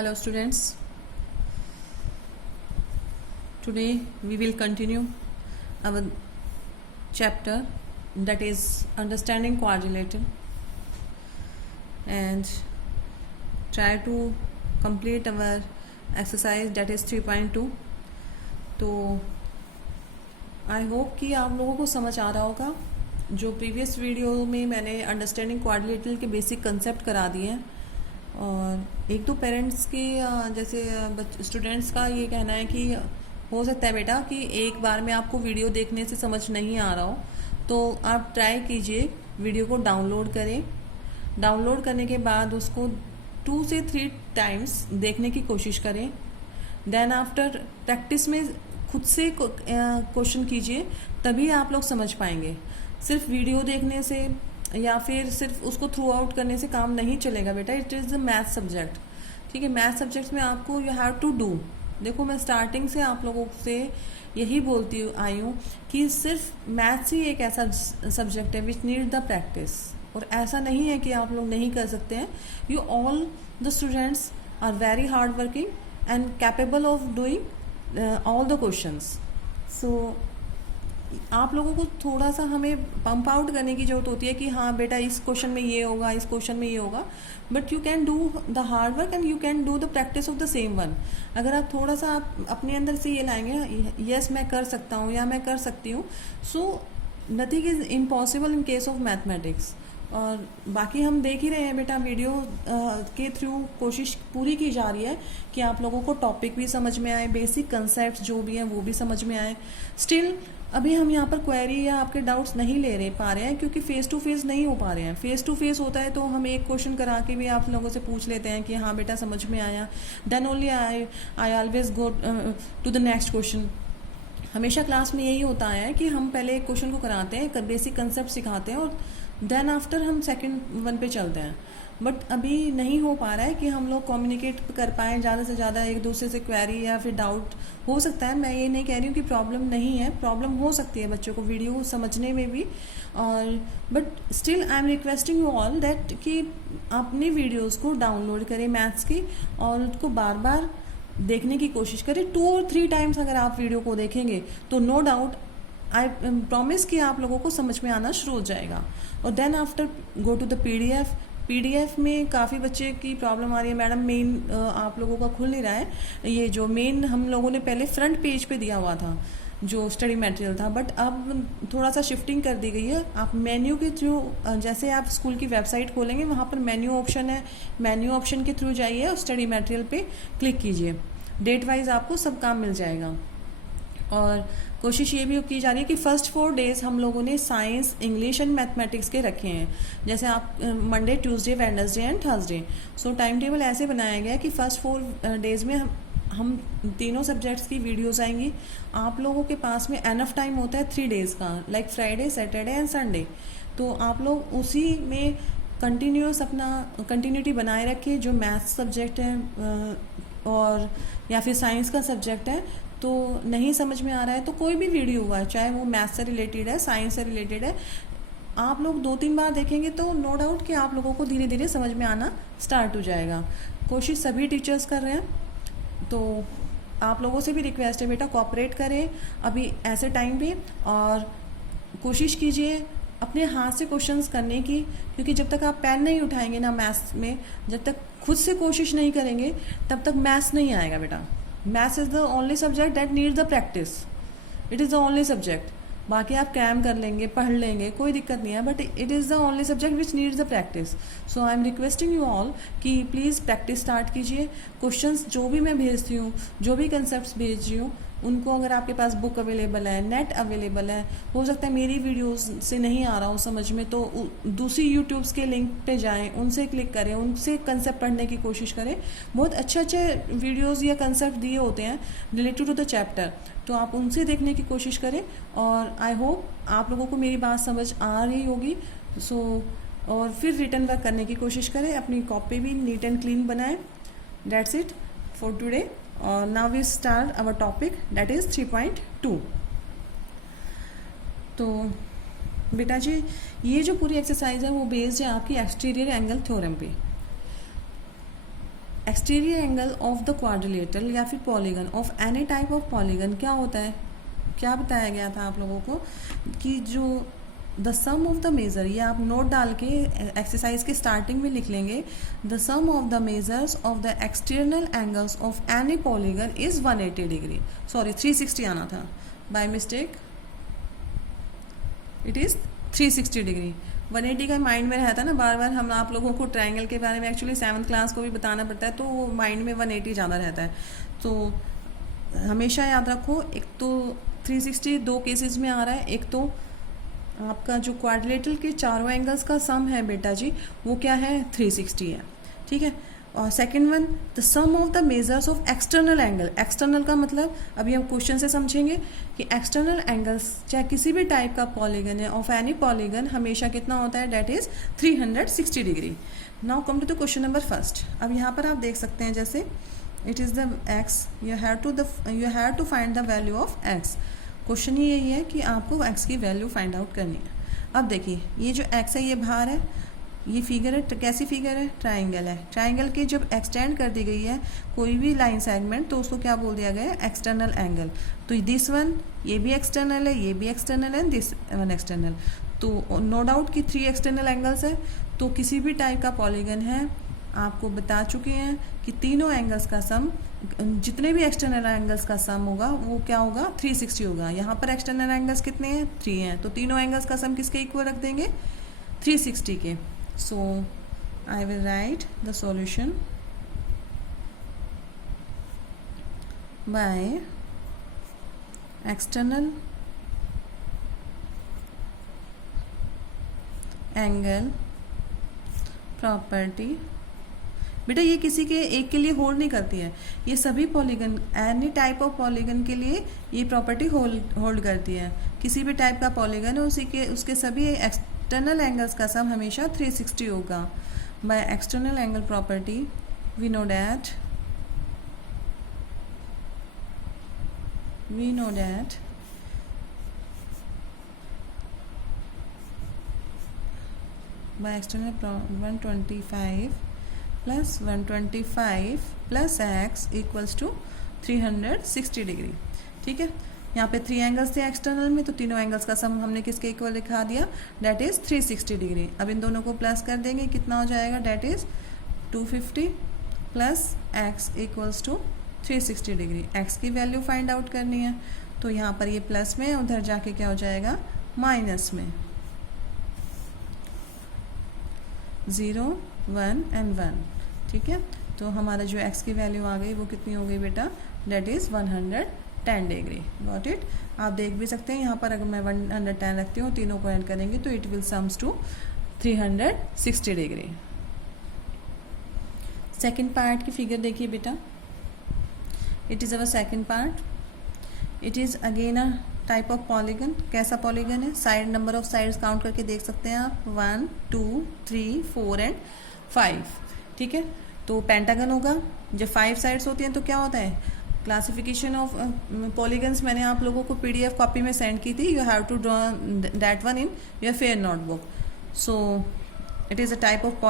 Hello students, today we will continue our chapter that is understanding quadrilateral and try to complete our exercise that is 3.2. तो I hope कि आप लोगों को समझ आ रहा होगा। जो प्रीवियस वीडियो में मैंने अंडरस्टैंडिंग क्वाड्रिलेटरल के बेसिक कंसेप्ट करा दिए हैं और एक दो पेरेंट्स के जैसे स्टूडेंट्स का ये कहना है कि हो सकता है बेटा कि एक बार में आपको वीडियो देखने से समझ नहीं आ रहा हो, तो आप ट्राई कीजिए वीडियो को डाउनलोड करें। डाउनलोड करने के बाद उसको 2 से 3 टाइम्स देखने की कोशिश करें। देन आफ्टर प्रैक्टिस में खुद से क्वेश्चन कीजिए, तभी आप लोग समझ पाएंगे। सिर्फ वीडियो देखने से या फिर सिर्फ उसको थ्रू आउट करने से काम नहीं चलेगा बेटा। It is the math subject, ठीक है। मैथ सब्जेक्ट में आपको यू हैव टू डू। देखो, मैं स्टार्टिंग से आप लोगों से यही बोलती आई हूँ कि सिर्फ मैथ्स ही एक ऐसा सब्जेक्ट है विच नीड द प्रैक्टिस, और ऐसा नहीं है कि आप लोग नहीं कर सकते हैं। You all the students are very hard working and capable of doing all the questions. So आप लोगों को थोड़ा सा हमें पंप आउट करने की जरूरत होती है कि हाँ बेटा इस क्वेश्चन में ये होगा, इस क्वेश्चन में ये होगा, but you can do the hard work and you can do the practice of the same one. अगर आप थोड़ा सा आप अपने अंदर से ये लाएंगे, यस मैं कर सकता हूँ या मैं कर सकती हूँ, so nothing is impossible in case of mathematics. और बाकी हम देख ही रहे हैं बेटा, वीडियो के थ्रू कोशिश पूरी की जा रही है कि आप लोगों को टॉपिक भी समझ में आए, बेसिक कंसेप्ट जो भी हैं वो भी समझ में आए। स्टिल अभी हम यहाँ पर क्वेरी या आपके डाउट्स नहीं ले पा रहे हैं, क्योंकि फेस टू फेस नहीं हो पा रहे हैं। फेस टू फेस होता है तो हम एक क्वेश्चन करा के भी आप लोगों से पूछ लेते हैं कि हाँ बेटा समझ में आया, then only I always go to the next question. हमेशा क्लास में यही होता है कि हम पहले एक क्वेश्चन को कराते हैं, बेसिक कंसेप्ट सिखाते हैं और देन आफ्टर हम सेकंड वन पे चलते हैं। बट अभी नहीं हो पा रहा है कि हम लोग कम्युनिकेट कर पाएँ ज़्यादा से ज़्यादा एक दूसरे से। क्वेरी या फिर डाउट हो सकता है, मैं ये नहीं कह रही हूँ कि प्रॉब्लम नहीं है, प्रॉब्लम हो सकती है बच्चों को वीडियो समझने में भी, और but still I am requesting you all that कि अपनी वीडियोज़ को डाउनलोड करें मैथ्स की और उसको बार बार देखने की कोशिश करें। 2 और 3 टाइम्स अगर आप वीडियो को देखेंगे तो नो डाउट आई प्रॉमिस कि आप लोगों को समझ में आना शुरू हो जाएगा। और then after go to the PDF में काफ़ी बच्चे की प्रॉब्लम आ रही है, मैडम मेन आप लोगों का खुल नहीं रहा है। ये जो मेन हम लोगों ने पहले फ्रंट पेज पे दिया हुआ था जो स्टडी मटेरियल था, बट अब थोड़ा सा शिफ्टिंग कर दी गई है। आप मेन्यू के थ्रू, जैसे आप स्कूल की वेबसाइट खोलेंगे वहाँ पर मेन्यू ऑप्शन है, मेन्यू ऑप्शन के थ्रू जाइए और स्टडी मटेरियल पे क्लिक कीजिए। डेट वाइज आपको सब काम मिल जाएगा। और कोशिश ये भी की जा रही है कि फर्स्ट 4 डेज हम लोगों ने साइंस, इंग्लिश एंड मैथमेटिक्स के रखे हैं। जैसे आप Monday, Tuesday, Wednesday and Thursday. So time table ऐसे बनाया गया है कि फर्स्ट 4 डेज में हम तीनों सब्जेक्ट्स की वीडियोस आएंगी। आप लोगों के पास में एनफ टाइम होता है 3 डेज का, like Friday, Saturday and Sunday. तो आप लोग उसी में कंटिन्यूस अपना कंटिन्यूटी बनाए रखिए। जो मैथ्स सब्जेक्ट है और या फिर साइंस का सब्जेक्ट है तो नहीं समझ में आ रहा है तो कोई भी वीडियो हुआ, चाहे वो मैथ्स से रिलेटेड है, साइंस से रिलेटेड है, आप लोग 2-3 बार देखेंगे तो नो डाउट कि आप लोगों को धीरे धीरे समझ में आना स्टार्ट हो जाएगा। कोशिश सभी टीचर्स कर रहे हैं, तो आप लोगों से भी रिक्वेस्ट है बेटा कोऑपरेट करें अभी ऐसे टाइम पे, और कोशिश कीजिए अपने हाथ से क्वेश्चंस करने की, क्योंकि जब तक आप पेन नहीं उठाएंगे ना मैथ्स में, जब तक खुद से कोशिश नहीं करेंगे तब तक मैथ्स नहीं आएगा बेटा। Maths is the only subject that needs the practice. It is the only subject. बाकी आप क्रैम कर लेंगे, पढ़ लेंगे, कोई दिक्कत नहीं है, but it is the only subject which needs the practice. So I am requesting you all कि प्लीज़ प्रैक्टिस स्टार्ट कीजिए। क्वेश्चंस जो भी मैं भेजती हूँ, जो भी कंसेप्ट भेज रही हूँ, उनको अगर आपके पास बुक अवेलेबल है, नेट अवेलेबल है, हो सकता है मेरी वीडियोस से नहीं आ रहा हो समझ में, तो दूसरी यूट्यूब्स के लिंक पे जाएं, उनसे क्लिक करें, उनसे कंसेप्ट पढ़ने की कोशिश करें। बहुत अच्छे अच्छे वीडियोस या कंसेप्ट दिए होते हैं रिलेटेड टू द चैप्टर, तो आप उनसे देखने की कोशिश करें। और आई होप आप लोगों को मेरी बात समझ आ रही होगी। सो और फिर रिटर्न वर्क करने की कोशिश करें, अपनी कॉपी भी नीट एंड क्लीन बनाएं। That's it for today. Now we start our topic, that is 3.2. तो बेटा जी ये जो पूरी एक्सरसाइज है वो बेस्ड है आपकी एक्सटीरियर एंगल थ्योरम पे। Exterior angle of the quadrilateral या फिर polygon of any type of polygon क्या होता है, क्या बताया गया था आप लोगों को कि जो the sum of the measure, ये आप नोट डाल के एक्सरसाइज के स्टार्टिंग में लिख लेंगे, the sum of the measures of the external angles of any polygon is 180 degree, sorry 360 आना था by mistake, it is 360 degree. 180 का माइंड में रहता है ना, बार बार हम आप लोगों को ट्रायंगल के बारे में एक्चुअली 7th क्लास को भी बताना पड़ता है, तो वो माइंड में 180 ज़्यादा रहता है। तो हमेशा याद रखो, एक तो 360 दो केसेस में आ रहा है, एक तो आपका जो क्वाड्रिलेटरल के चारों एंगल्स का सम है बेटा जी वो क्या है 360 है, ठीक है। और second one the sum of the measures of external angle, external का मतलब अभी हम क्वेश्चन से समझेंगे कि एक्सटर्नल एंगल्स चाहे किसी भी टाइप का पॉलीगन है ऑफ एनी पॉलीगन हमेशा कितना होता है, that is 360 degree. Now come to the question number first. अब यहाँ पर आप देख सकते हैं जैसे it is the x, you have to find the value of x. Question ही यही है कि आपको x की वैल्यू फाइंड आउट करनी है। अब देखिए ये जो x है ये बाहर है, ये फिगर है, कैसी फिगर है, ट्राइंगल है। ट्राइंगल की जब एक्सटेंड कर दी गई है कोई भी लाइन सेगमेंट तो उसको क्या बोल दिया गया है, एक्सटर्नल एंगल। तो दिस वन ये भी एक्सटर्नल है, ये भी एक्सटर्नल है, दिस वन एक्सटर्नल। तो नो डाउट कि 3 एक्सटर्नल एंगल्स है। तो किसी भी टाइप का पॉलीगन है आपको बता चुके हैं कि तीनों एंगल्स का सम, जितने भी एक्सटर्नल एंगल्स का सम होगा वो क्या होगा 360 होगा। यहाँ पर एक्सटर्नल एंगल्स कितने हैं 3 हैं, तो तीनों एंगल्स का सम किसके इक्वल रख देंगे 360 के। So I will write the solution by external angle property. बेटा ये किसी के एक के लिए होल्ड नहीं करती है, ये सभी polygon any type of polygon के लिए ये प्रॉपर्टी होल्ड करती है। किसी भी टाइप का पॉलीगन है उसके सभी एक्सटर्नल एंगल्स का सम हमेशा 360 होगा। By external angle property we know that by external 125 plus 125 plus x equals to 360 degree, ठीक है। यहाँ पे 3 एंगल्स थे एक्सटर्नल में, तो तीनों एंगल्स का सम हमने किसके इक्वल लिखा दिया, डेट इज़ 360 डिग्री। अब इन दोनों को प्लस कर देंगे, कितना हो जाएगा, that is 250 plus x equals to 360 degree. x की वैल्यू फाइंड आउट करनी है, तो यहाँ पर ये प्लस में, उधर जाके क्या हो जाएगा माइनस में। 0 1 एंड 1, ठीक है। तो हमारा जो x की वैल्यू आ गई वो कितनी हो गई बेटा, that is 110 degree. Got it. आप देख भी सकते हैं यहाँ पर अगर मैं 110 रखती हूँ, तीनों को ऐड करेंगे तो it will sums to 360 degree. Second part की फिगर देखिए बेटा, it is our second part. It is again a type of polygon. कैसा पॉलीगन है, side number of sides count करके देख सकते हैं आप, 1 2 3 4 एंड 5, ठीक है। तो पेंटागन होगा। जब 5 साइड्स होती हैं तो क्या होता है, क्लासिफिकेशन ऑफ पॉलीगन्स मैंने आप लोगों को PDF कॉपी में सेंड की थी, you have to draw that one in your fair notebook. So it is a type of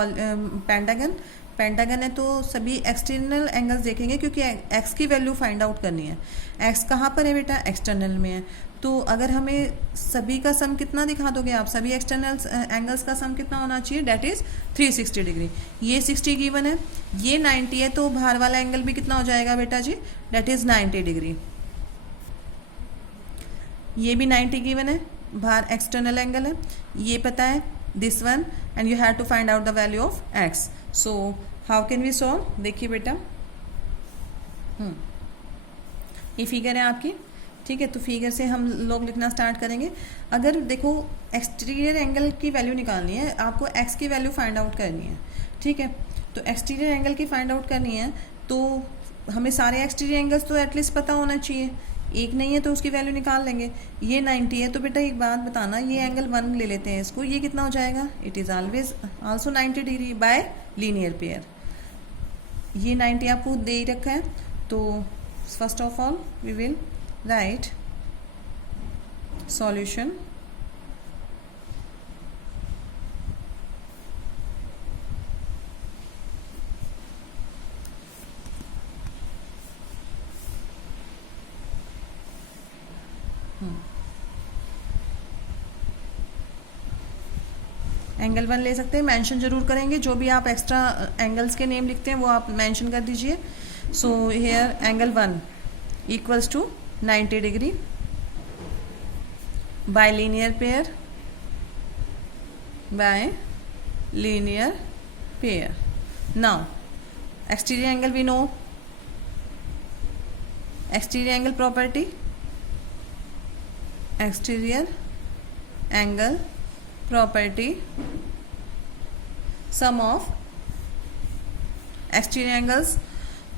pentagon. Pentagon है तो सभी एक्सटर्नल एंगल्स देखेंगे क्योंकि एक्स की वैल्यू फाइंड आउट करनी है। एक्स कहाँ पर है बेटा, एक्सटर्नल में है। तो अगर हमें सभी का सम कितना दिखा दोगे आप, सभी एक्सटर्नल एंगल्स का सम कितना होना चाहिए, डेट इज़ 360 डिग्री। ये 60 गिवन है, ये 90 है, तो बाहर वाला एंगल भी कितना हो जाएगा बेटा जी, डेट इज़ 90 डिग्री। ये भी 90 गिवन है, बाहर एक्सटर्नल एंगल है, ये पता है this one, and you have to find out the value of x. So how can we solve, देखिए बेटा ये फिगर है आपकी, ठीक है। तो फिगर से हम लोग लिखना स्टार्ट करेंगे। अगर देखो एक्सटीरियर एंगल की वैल्यू निकालनी है, आपको एक्स की वैल्यू फाइंड आउट करनी है, ठीक है। तो एक्सटीरियर एंगल की फाइंड आउट करनी है तो हमें सारे एक्सटीरियर एंगल्स तो एटलीस्ट पता होना चाहिए, एक नहीं है तो उसकी वैल्यू निकाल लेंगे। ये 90 है तो बेटा एक बात बताना, ये एंगल 1 ले लेते हैं इसको, ये कितना हो जाएगा, it is always also 90 degree by linear pair. ये 90 आपको दे ही रखा है, तो first of all we will write solution angle 1 ले सकते हैं, मेंशन जरूर करेंगे, जो भी आप एक्स्ट्रा एंगल्स के नेम लिखते हैं वो आप मेंशन कर दीजिए. So here angle 1 equals to 90 degree by linear pair, by linear pair. Now exterior angle we know, exterior angle property, exterior angle property, sum of exterior angles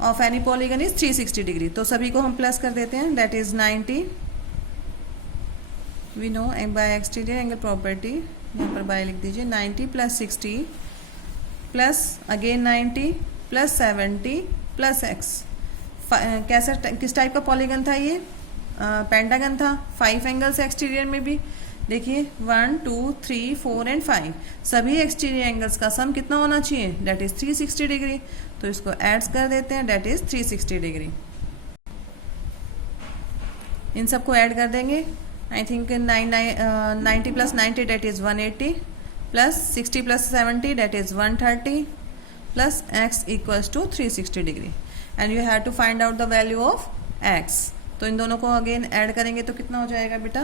of any polygon is 360 degree. तो सभी को हम plus कर देते हैं, that is 90 we know by exterior angle property, यहाँ पर by लिख दीजिए, 90 plus 60 plus again 90 plus 70 plus x. कैसा किस टाइप का पॉलीगन था ये? पेंटागन था. 5 एंगल्स एक्सटीरियर में भी देखिए 1 2 3 4 एंड 5 सभी एक्सटीरियर एंगल्स का सम कितना होना चाहिए? That is 360 degree. तो इसको एड्स कर देते हैं, डेट इज 360 डिग्री. इन सबको ऐड कर देंगे. I think 90 plus 90 that is 180 plus 60 plus 70 that is 130 plus x equals to 360 degree. And you have to find out the value of x. तो इन दोनों को अगेन ऐड करेंगे तो कितना हो जाएगा बेटा?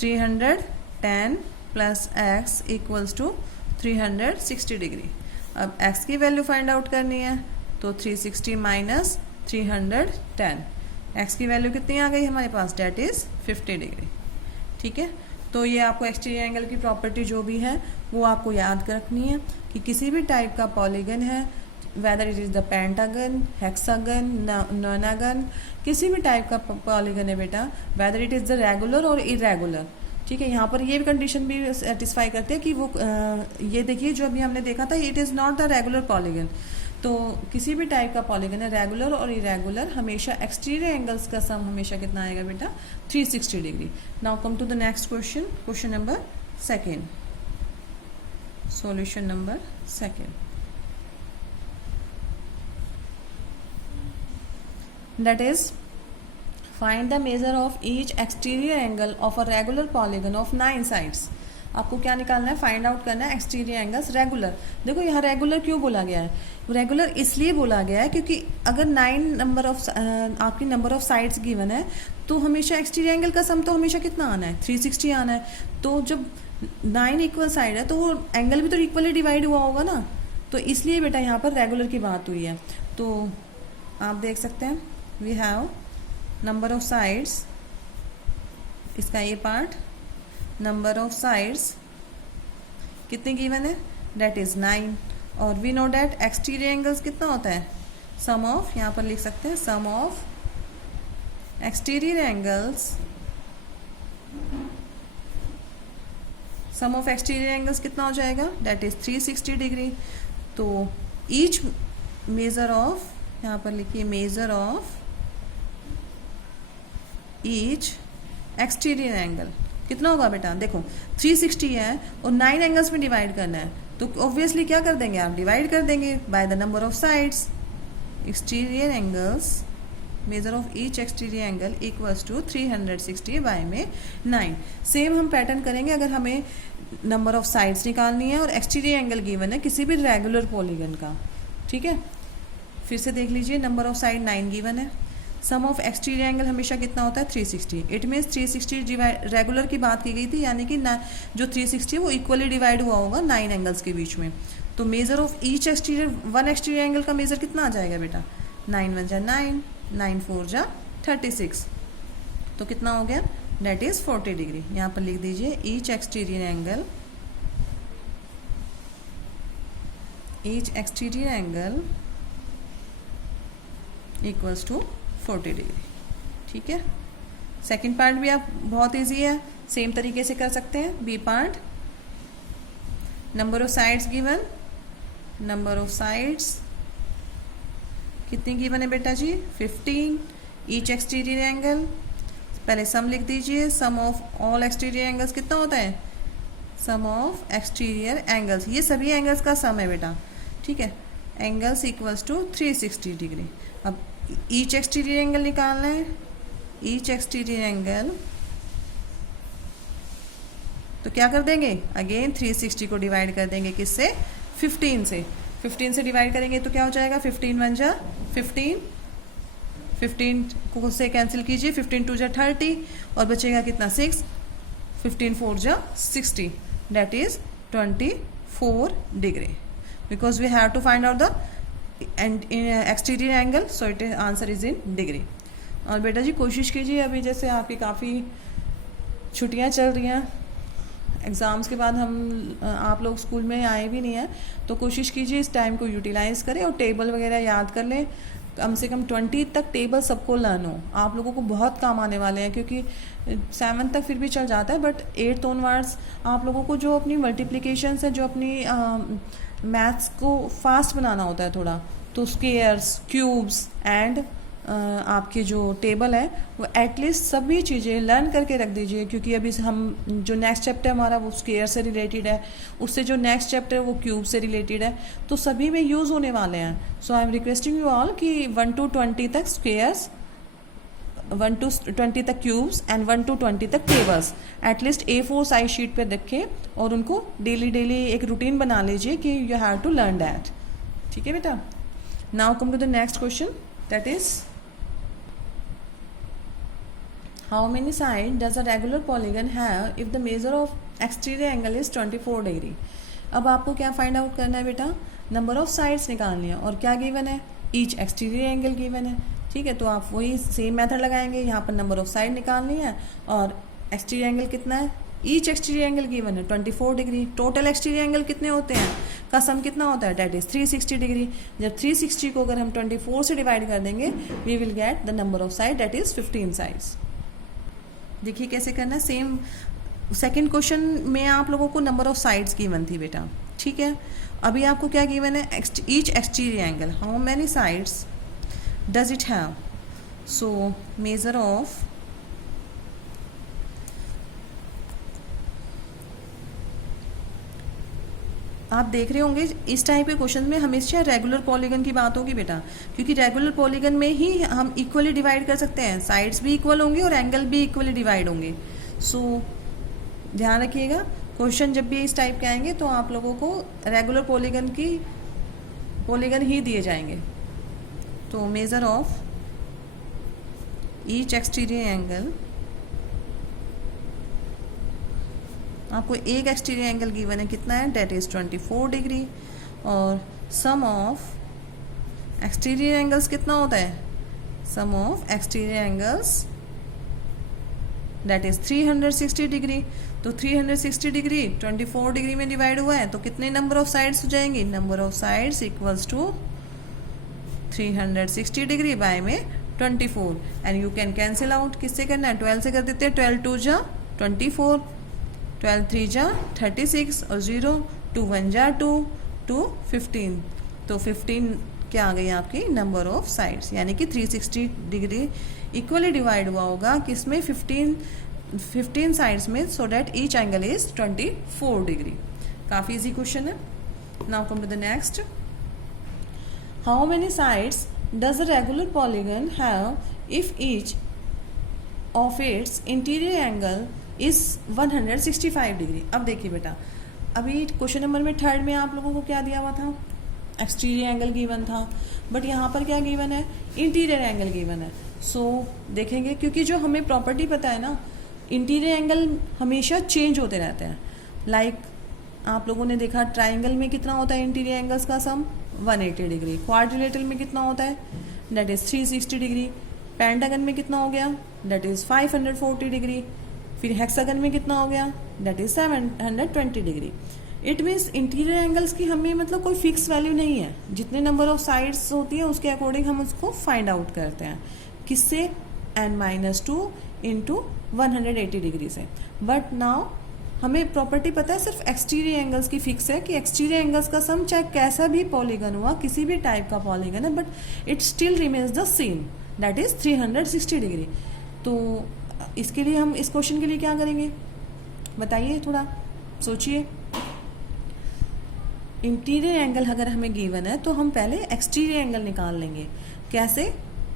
310 plus x equals to 360 degree. अब x की वैल्यू फाइंड आउट करनी है तो 360 माइनस 310. x की वैल्यू कितनी आ गई हमारे पास? Date is 50 degree. ठीक है, तो ये आपको एक्सटीरियर एंगल की प्रॉपर्टी जो भी है वो आपको याद रखनी है कि किसी भी टाइप का पॉलीगन है, whether it is the pentagon, hexagon, नोनागन, किसी भी टाइप का पॉलीगन है बेटा, whether it is the regular और इरेगुलर. ठीक है, यहाँ पर ये कंडीशन भी सेटिस्फाई करते हैं कि वो ये देखिए जो अभी हमने देखा था, it is not the regular polygon. तो किसी भी टाइप का पॉलीगन है, रेगुलर और इरेगुलर, हमेशा एक्सटीरियर एंगल्स का सम हमेशा कितना आएगा बेटा? 360 degree. Now come to the next question, question number 2. Solution number 2. That is find the measure of each exterior angle of a regular polygon of 9 sides. आपको क्या निकालना है? फाइंड आउट करना है एक्सटीरियर एंगल्स रेगुलर. देखो यहाँ regular क्यों बोला गया है? रेगुलर इसलिए बोला गया है क्योंकि अगर 9 नंबर ऑफ आपकी नंबर ऑफ साइड्स गिवन है तो हमेशा एक्सटीरियर एंगल का सम तो हमेशा कितना आना है? 360 आना है. तो जब 9 इक्वल साइड है तो वो एंगल भी तो इक्वली डिवाइड हुआ होगा ना. तो इसलिए बेटा यहाँ पर रेगुलर की बात हुई है. तो आप देख सकते हैं we have number of sides, इसका ये पार्ट, नंबर ऑफ साइड्स कितने गिवन है? That is 9. और we know that exterior angles कितना होता है? सम ऑफ, यहाँ पर लिख सकते हैं sum of exterior angles, sum of exterior angles कितना हो जाएगा? That is 360 degree. तो ईच मेजर ऑफ, यहाँ पर लिखिए measure of each exterior angle कितना होगा बेटा? देखो 360 है और 9 एंगल्स में डिवाइड करना है तो ऑब्वियसली क्या कर देंगे आप? डिवाइड कर देंगे by the number of sides. Exterior angles, measure of each exterior angle equals to 360 by में 9. सेम हम पैटर्न करेंगे अगर हमें नंबर ऑफ साइड्स निकालनी है और एक्सटीरियर एंगल गिवन है किसी भी रेगुलर पॉलीगन का. ठीक है, फिर से देख लीजिए, नंबर ऑफ साइड 9 गिवन है, सम ऑफ एक्सटीरियर एंगल हमेशा कितना होता है? 360. इट मीन्स 360 डिवाइड, रेगुलर की बात की गई थी, यानी कि जो 360 है वो इक्वली डिवाइड हुआ होगा 9 एंगल्स के बीच में. तो major of each exterior, one exterior angle का मेजर कितना आ जाएगा बेटा? 9 1 जा 9, 9 4 जा 36. तो कितना हो गया? That is 40 degree. यहाँ पर लिख दीजिए each exterior angle, each exterior angle equals to 40 degree. ठीक है, सेकेंड पार्ट भी आप बहुत इजी है, सेम तरीके से कर सकते हैं. B part, number of sides given, number of sides कितनी गिवन है बेटा जी? 15. ईच एक्सटीरियर एंगल, पहले सम लिख दीजिए, सम ऑफ ऑल एक्सटीरियर एंगल्स कितना होता है? सम ऑफ एक्सटीरियर एंगल्स, ये सभी एंगल्स का सम है बेटा. ठीक है, एंगल्स इक्वल्स टू 360 डिग्री. अब ईच एक्सटीरियर एंगल निकालना है. ईच एक्सटीरियर एंगल तो क्या कर देंगे, अगेन 360 को डिवाइड कर देंगे किससे, 15 से। 15 से डिवाइड करेंगे तो क्या हो जाएगा, 15 1 जा 15, 15 को से कैंसिल कीजिए, 15 2 जा 30 और बचेगा कितना 6, 15 4 जा 60, that is 24 degree, because we have to find out the exterior angle, so it answer is in degree. और बेटा जी कोशिश कीजिए, अभी जैसे आपकी काफ़ी छुट्टियां चल रही हैं, एग्ज़ाम्स के बाद हम आप लोग स्कूल में आए भी नहीं हैं, तो कोशिश कीजिए इस टाइम को यूटिलाइज़ करें और टेबल वगैरह याद कर लें। कम से कम 20 तक टेबल सबको लर्न हो, आप लोगों को बहुत काम आने वाले हैं, क्योंकि 7 तक फिर भी चल जाता है, बट 8 ऑनवर्ड्स आप लोगों को जो अपनी मल्टीप्लिकेशंस है, जो अपनी मैथ्स को फास्ट बनाना होता है थोड़ा, तो स्क्वेयर्स, क्यूब्स एंड आपके जो टेबल है वो एटलीस्ट सभी चीज़ें लर्न करके रख दीजिए, क्योंकि अभी हम जो नेक्स्ट चैप्टर हमारा वो स्क्वेयर से रिलेटेड है, उससे जो नेक्स्ट चैप्टर है वो क्यूब से रिलेटेड है, तो सभी में यूज़ होने वाले हैं। So I am requesting you all कि 1 to 20 तक स्क्वेयर्स, 1 to 20 तक क्यूब्स एंड 1 to 20 तक tables at least A4 size sheet पर रखें और उनको डेली एक रूटीन बना लीजिए कि you have to learn that. ठीक है बेटा। Now come to the next question, that is how many sides does a regular polygon have if the measure of exterior angle is 24 degree। अब आपको क्या फाइंड आउट करना है बेटा, number of sides निकालनी है, और क्या गिवन है, ईच एक्सटीरियर एंगल गिवन है। ठीक है, तो आप वही सेम मेथड लगाएंगे, यहाँ पर नंबर ऑफ साइड निकालनी है और एक्सटीरियर एंगल कितना है, ईच एक्सटीरियर एंगल गिवन है 24 डिग्री। टोटल एक्सटीरियर एंगल कितने होते हैं, का सम कितना होता है, डेट इज 360 डिग्री। जब 360 को अगर हम 24 से डिवाइड कर देंगे, we will get the number of side, that is 15 sides. देखिए कैसे करना है, सेम सेकंड क्वेश्चन में आप लोगों को नंबर ऑफ साइड्स गिवन थी बेटा। ठीक है, अभी आपको क्या गिवन है, each exterior angle, how many sides does it have. So measure of आप देख रहे होंगे इस टाइप के क्वेश्चन में हमेशा रेगुलर पॉलीगन की बात होगी बेटा, क्योंकि रेगुलर पॉलीगन में ही हम इक्वली डिवाइड कर सकते हैं, साइड्स भी इक्वल होंगे और एंगल भी इक्वली डिवाइड होंगे। सो ध्यान रखिएगा, क्वेश्चन जब भी इस टाइप के आएंगे तो आप लोगों को रेगुलर पॉलीगन ही दिए जाएंगे। तो major of each exterior angle, आपको एक एक्सटीरियर एंगल गिवन है कितना है, डेट इज 24 डिग्री, और सम ऑफ एक्सटीरियर एंगल्स कितना होता है, sum of exterior angles that is 360 degree. तो 360 डिग्री 24 डिग्री में डिवाइड हुआ है, तो कितने नंबर ऑफ साइड्स हो जाएंगी, number of sides equals to 360 degree by में 24, and you can cancel out, किससे करना है, 12 से कर देते हैं, 12 2 जा 24, 12 3 जा 36 और 0 2 1 जा 2 2 15, तो 15 क्या आ गई आपकी नंबर ऑफ साइड्स, यानी कि 360 डिग्री इक्वली डिवाइड हुआ होगा किसमें, 15 साइड्स में, so that each angle is 24 degree. काफ़ी इजी क्वेश्चन है। Now come to the next, how many sides does a regular polygon have if each of its interior angle is 165 degree. अब देखिए बेटा, अभी क्वेश्चन नंबर में third में आप लोगों को क्या दिया हुआ था, एक्सटीरियर एंगल गिवन था, बट यहाँ पर क्या गिवन है, इंटीरियर एंगल गिवन है। सो देखेंगे, क्योंकि जो हमें प्रॉपर्टी पता है ना, इंटीरियर एंगल हमेशा चेंज होते रहते हैं। लाइक आप लोगों ने देखा ट्राइंगल में कितना होता है इंटीरियर एंगल्स का सम, 180 डिग्री, क्वाड्रिलेटरल में कितना होता है, दैट इज 360 डिग्री, पेंटागन में कितना हो गया, दैट इज 540 डिग्री, फिर हेक्सागन में कितना हो गया, that is 720 degree. It means interior angles की हमें मतलब कोई फिक्स वैल्यू नहीं है, जितने नंबर ऑफ साइड्स होती है उसके अकॉर्डिंग हम उसको फाइंड आउट करते हैं, किससे, n-2 इंटू 180 डिग्री से। बट नाउ हमें प्रॉपर्टी पता है सिर्फ एक्सटीरियर एंगल्स की फिक्स है कि एक्सटीरियर एंगल्स का सम चाहे कैसा भी पॉलीगन हुआ, किसी भी टाइप का पॉलीगन है, but it still remains the same, that is 360 degree. तो इसके लिए हम इस क्वेश्चन के लिए क्या करेंगे बताइए, थोड़ा सोचिए। इंटीरियर एंगल अगर हमें गिवन है तो हम पहले एक्सटीरियर एंगल निकाल लेंगे। कैसे,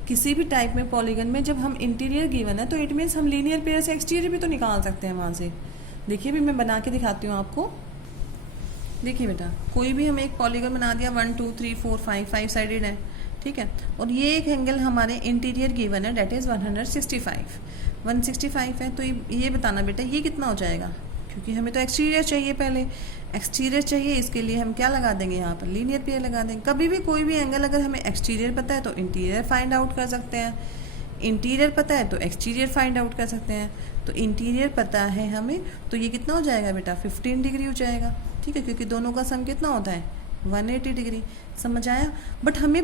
किसी भी टाइप में पॉलीगन में जब हम इंटीरियर गिवन है तो इट मीन्स हम लीनियर पेयर से एक्सटीरियर भी तो निकाल सकते हैं वहाँ से। देखिए, भी मैं बना के दिखाती हूँ आपको। देखिए बेटा, कोई भी हमें एक पॉलीगन बना दिया, 1 2 3 4 5 साइडेड है, ठीक है। और ये एक एंगल हमारे इंटीरियर गिवन है, डेट इज़ 165 है। तो ये बताना बेटा ये कितना हो जाएगा, क्योंकि हमें तो एक्सटीरियर चाहिए, पहले एक्सटीरियर चाहिए, इसके लिए हम क्या लगा देंगे, यहाँ पर लीनियर पेयर लगा देंगे। कभी भी कोई भी एंगल अगर हमें एक्सटीरियर पता है तो इंटीरियर फाइंड आउट कर सकते हैं, इंटीरियर पता है तो एक्सटीरियर फाइंड आउट कर सकते हैं। तो इंटीरियर पता है हमें, तो ये कितना हो जाएगा बेटा, 15 डिग्री हो जाएगा, ठीक है, क्योंकि दोनों का सम कितना होता है, 180 डिग्री। समझ आया। बट हमें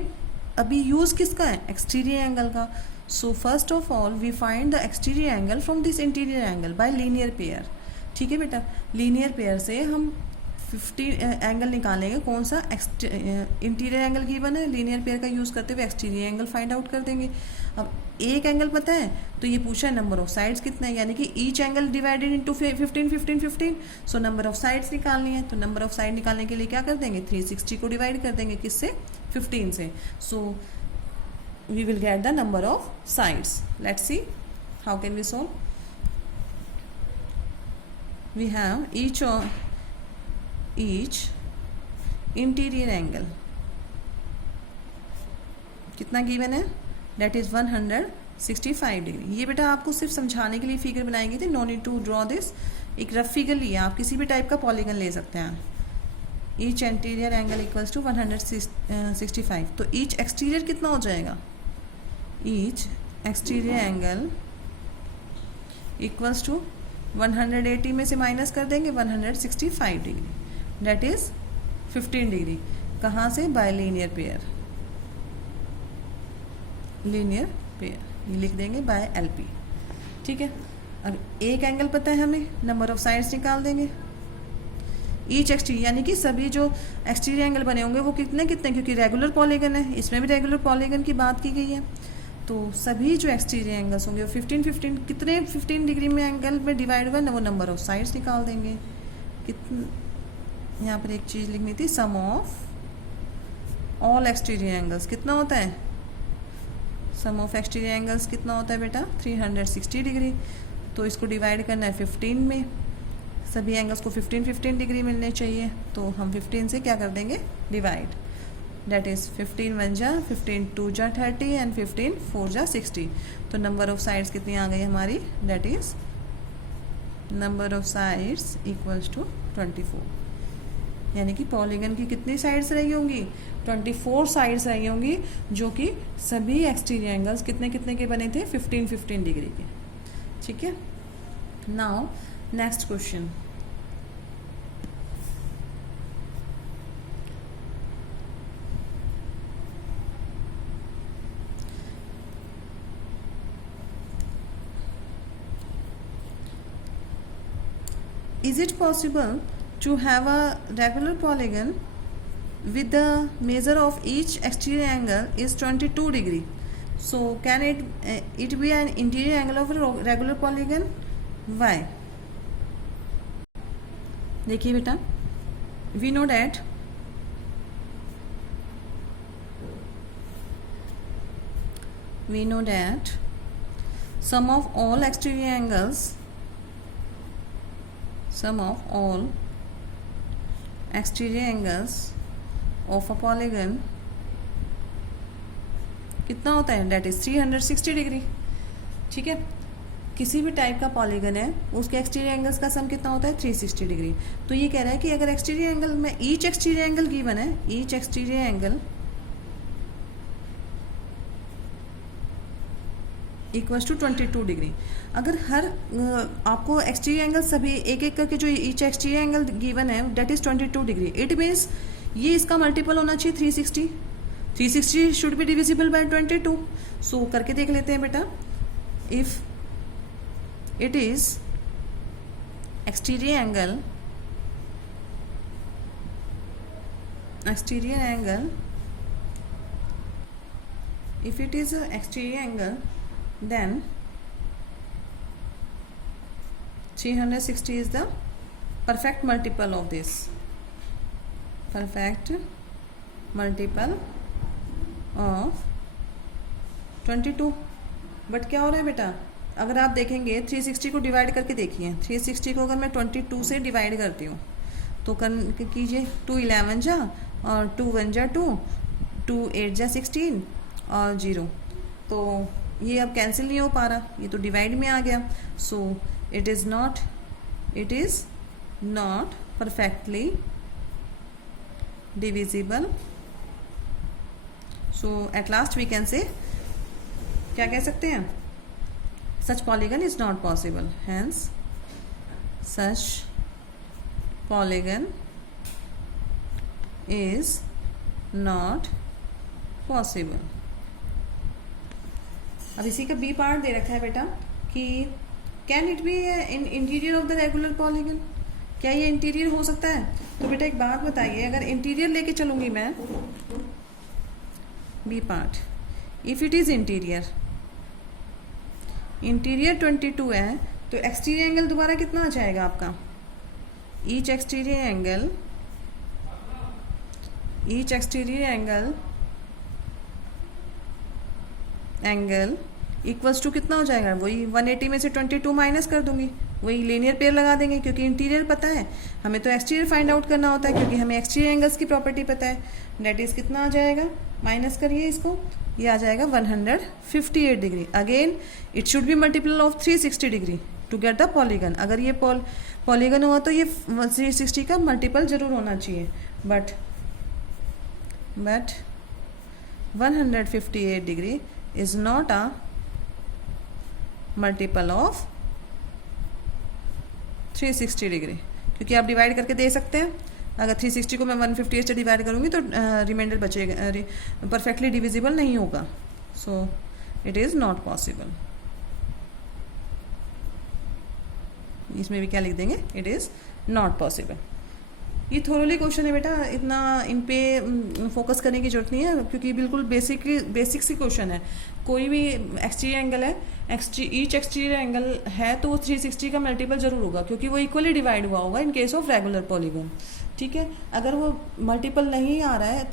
अभी यूज़ किसका है, एक्सटीरियर एंगल का। So first of all we find the exterior angle from this interior angle by linear pair. ठीक है बेटा, लीनियर पेयर से हम 50 एंगल निकालेंगे। कौन सा, इंटीरियर एंगल गिवन है, लीनियर पेयर का यूज़ करते हुए एक्सटीरियर एंगल फाइंड आउट कर देंगे। अब एक एंगल पता है तो ये पूछा है नंबर ऑफ साइड्स कितना है, यानी कि each angle divided into 15। So number of sides निकालनी है, तो नंबर ऑफ साइड निकालने के लिए क्या कर देंगे, 360 को डिवाइड कर देंगे, किससे, 15 से। So we will get the number of sides. Let's see how can we solve. We have each interior angle कितना गिवन है, डेट इज 165 डिग्री। ये बेटा आपको सिर्फ समझाने के लिए फिगर बनाएंगे थे, no need to draw this. एक रफ फिगर लिया, आप किसी भी टाइप का पॉलीगन ले सकते हैं। Each interior angle equals to 165। तो ईच एक्सटीरियर कितना हो जाएगा, each exterior angle equals to 180 में से माइनस कर देंगे 165 डिग्री, डेट इज 15 डिग्री। कहाँ से, bye linear pair, linear pair ये लिख देंगे बाय LP। ठीक है, अब एक एंगल पता है हमें, नंबर ऑफ साइड्स निकाल देंगे। ईच एक्सटीरियर यानी कि सभी जो एक्सटीरियर एंगल बने होंगे वो कितने कितने, क्योंकि रेगुलर पॉलीगन है, इसमें भी रेगुलर पॉलीगन की बात की गई है। तो सभी जो एक्सटीरियर एंगल्स होंगे वो 15 कितने 15 डिग्री में एंगल में डिवाइड हुआ ना, वो नंबर ऑफ साइड्स निकाल देंगे। कितने, यहाँ पर एक चीज़ लिखनी थी, सम ऑफ ऑल एक्सटीरियर एंगल्स कितना होता है, सम ऑफ एक्सटीरियर एंगल्स कितना होता है बेटा, 360 डिग्री। तो इसको डिवाइड करना है 15 में, सभी एंगल्स को 15 डिग्री मिलने चाहिए। तो हम 15 से क्या कर देंगे, डिवाइड, डेट इज़ 15 1 जा 15 2 जा 30 एंड 15 4 जा 60। तो नंबर ऑफ साइड्स कितनी आ गई हमारी, that is number of sides equals to 24। यानी कि पॉलीगन की कितनी साइड्स रही होंगी, 24 साइड्स रही होंगी, जो कि सभी एक्सटीरियर एंगल्स कितने कितने के बने थे, 15 डिग्री के। ठीक है, now next question. Is it possible to have a regular polygon with the measure of each exterior angle is 22 degree? So can it be an interior angle of a regular polygon? Why? देखिए बेटा, we know that sum of all exterior angles of a polygon कितना होता है, that is 360 degree. ठीक है, किसी भी type का पॉलीगन है उसके एक्सटीरियर एंगल्स का सम कितना होता है, 360 डिग्री। तो ये कह रहा है कि अगर एक्सटीरियर एंगल में ईच एक्सटीरियर एंगल गिवन है, each exterior angle equals to 22 degree. अगर हर आपको एक्सटीरियर एंगल सभी एक एक करके जो ईच एक्सटीरियर एंगल गिवन है that is 22 degree, it means ये इसका मल्टीपल होना चाहिए 360 should be divisible by 22। So करके देख लेते हैं बेटा, if it is exterior angle if it is an exterior angle then 360 is the perfect multiple of this, perfect multiple of 22। But क्या हो रहा है बेटा, अगर आप देखेंगे 360 को डिवाइड करके देखिए, 360 को अगर मैं 22 से डिवाइड करती हूँ तो कीजिए, 2 11 जा और 2 1 जा 2, 2 8 जा 16 और 0, तो ये अब कैंसिल नहीं हो पा रहा, ये तो डिवाइड में आ गया। So it is not perfectly divisible. So at last we can say, क्या कह सकते हैं, such polygon is not possible, hence such polygon is not possible। अब इसी का बी पार्ट दे रखा है बेटा कि can it be in interior of the regular polygon, क्या ये इंटीरियर हो सकता है? तो बेटा एक बात बताइए, अगर इंटीरियर लेके चलूंगी मैं, B part, if it is interior 22 है तो एक्सटीरियर एंगल दोबारा कितना आ जाएगा आपका? Each exterior angle equals to कितना हो जाएगा? वही 180 में से 22 माइनस कर दूंगी, वही लीनियर पेयर लगा देंगे, क्योंकि इंटीरियर पता है हमें, तो एक्सटीरियर फाइंड आउट करना होता है क्योंकि हमें एक्सटीरियर एंगल्स की प्रॉपर्टी पता है। डेट इज कितना आ जाएगा? माइनस करिए इसको, ये आ जाएगा 158 degree. Again it should be multiple of 360 degree to get the polygon. अगर ये पॉलीगन हुआ तो ये 360 का मल्टीपल जरूर होना चाहिए, but 158 degree is not a multiple of 360 degree, क्योंकि आप डिवाइड करके दे सकते हैं। अगर 360 को मैं 158 से डिवाइड करूंगी तो रिमाइंडर बचेगा, परफेक्टली डिविजिबल नहीं होगा। सो इट इज़ नॉट पॉसिबल। इसमें भी क्या लिख देंगे? It is not possible. ये थोरोली क्वेश्चन है बेटा, इतना इन पे फोकस करने की जरूरत नहीं है, क्योंकि बिल्कुल बेसिक सी क्वेश्चन है। कोई भी एक्सटीरियर एंगल है, ईच एक्सटीरियर एंगल है तो वो 360 का मल्टीपल जरूर होगा, क्योंकि वो इक्वली डिवाइड हुआ होगा in case of regular polygon. ठीक है, अगर वो मल्टीपल नहीं आ रहा है